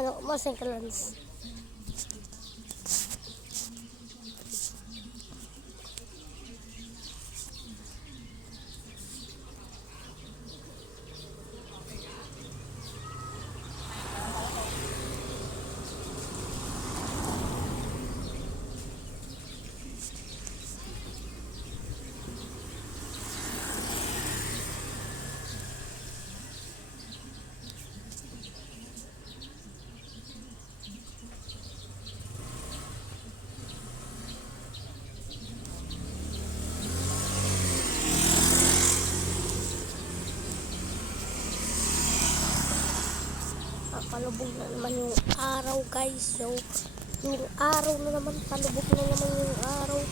Ano, masay ka Lance. Palubog na naman yung araw guys. So yung araw na naman, palubog na naman yung araw.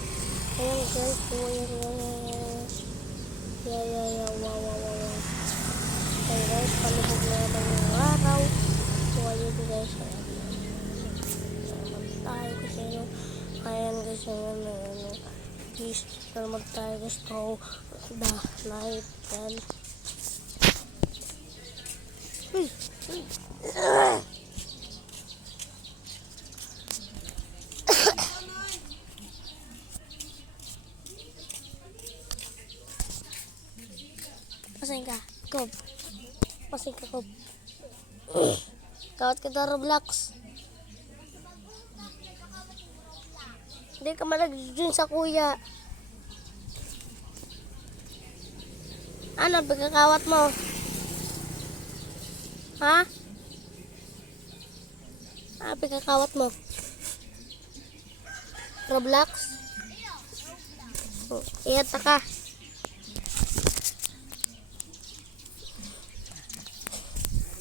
Ayan guys, so ayan, wow. Ayan guys, palubog na naman yung araw. So ayan guys, naman tayo kasi ano, ayan guys, peace na naman tayo guys, to the night. Then pasing ka, Kob. Pasing ka, Kob. Kawat ka na Roblox. Hindi ka malag-join sa kuya. Ano, pagkakawat mo? Ha? Ah, pagkakawat mo? Roblox? Iyata ka.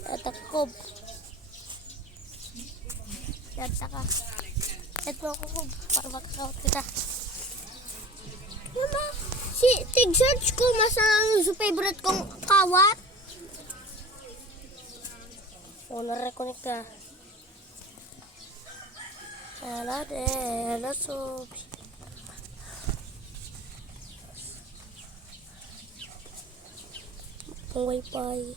Iyata ka, Kob. Iyata ka. Iyata mo ako, Kob. Para makakawat kita. Mama, tig-search ko masang favorite kong kawat. O, na-reconnect ka. Ala de, lasog. Ang wifi.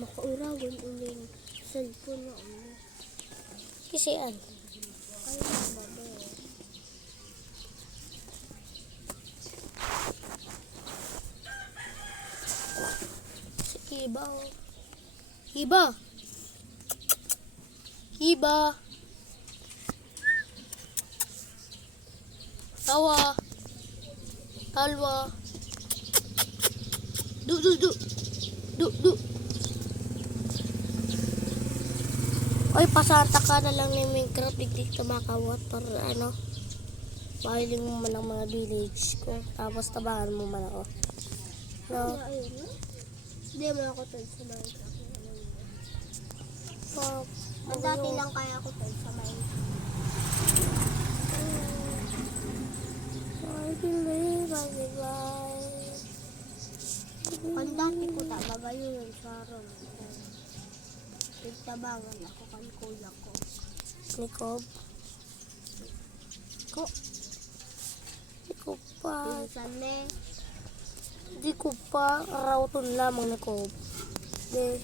Makaurawan uling cellphone na ano. Kisian. Kaya na ba? Hiba. Hiba. Hiba. Tawa. Talwa. Du. Oy, pasata ka na lang ni Minecraft. Digdig tumakawat para ano. Mahiling mo man ang mga village ko. Tapos tabahan mo man ako. No? Hindi mo ako tag sa Minecraft. Ang dati lang kaya ako tag sa Minecraft. I believe I survive. Ang dati ko tabaga yun sa ron. Pagtabangan ako kan kuya ko. Ni Kob? Ko? Di ko pa. Di ko pa. Rawton lamang ni Kob. Di.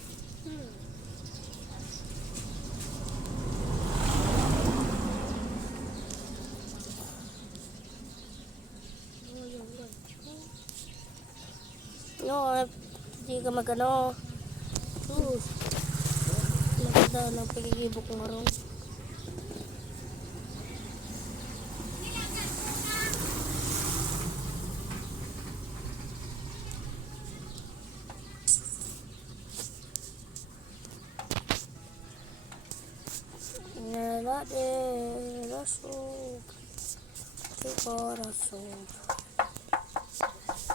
No, di ka magano. Maganda ng pag-iibok ko nga ron. Nela de lasog. Si corazon.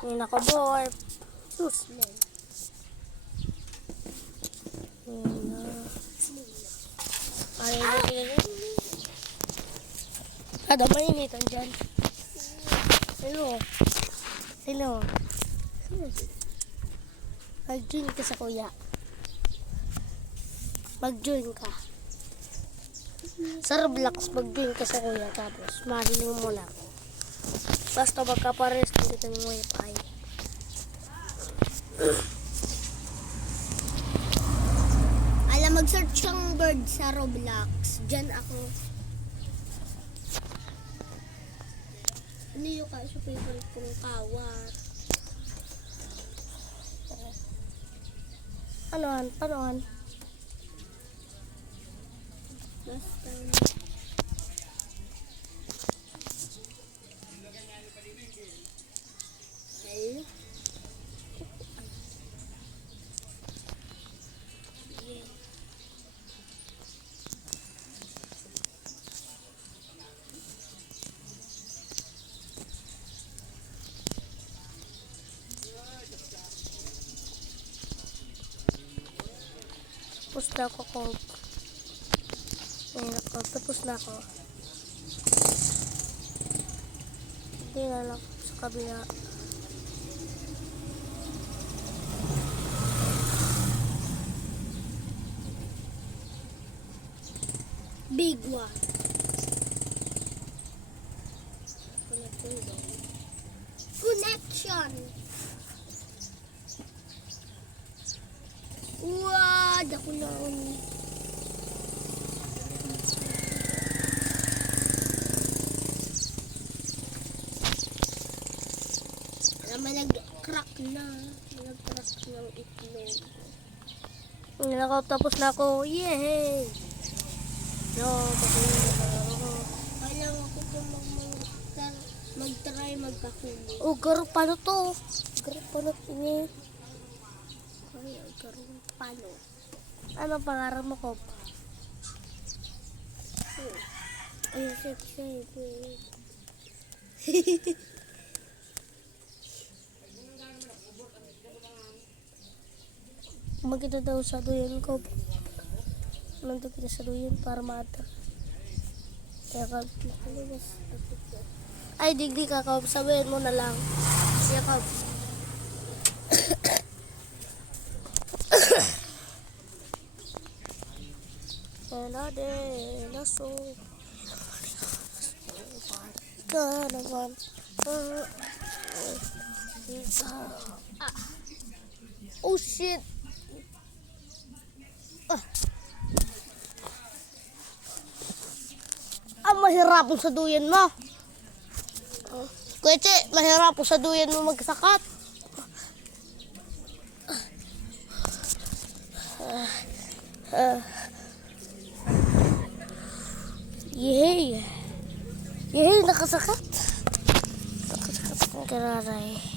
Ni nakabor. Suslen. Ada mainitan dyan. Hello. Mag-join ka sa kuya. Mag-join ka. Sa Roblox, mag-join ka sa kuya. Tapos, mahiling mo lang. Basta magkapares dito ng wifi. Alam, mag-search kang bird sa Roblox. Diyan ako. Ano yung sa favorite kong kawat? Panoan. Last time. Ay. Yeah. Tapos na ako kung tapos na ako. Hindi na lang sa kabila. Big one. Connection. Wow, dako na nag-crack na. Nag-crack ng itlog. Tapos na ako. Yay! No, Kailangan ako po mag-try magkahuli. oh, garo, paano to? Garo, paano to? Ay, garo, paano? Ano pangarap mo ko? Ay, sip. Magkita daw sa duyan ko. Nandun kita sa duyan para maata. Kaya ka, ay, digdi ka, sabihin mo na lang. Kaya ka, naso. Kanaman. Oh shit. Mahirap sa duyan mo. Kuya Che, mahirap sa duyan mo magsakat. Yehey, nakasakat. Nakasakat ng kararay.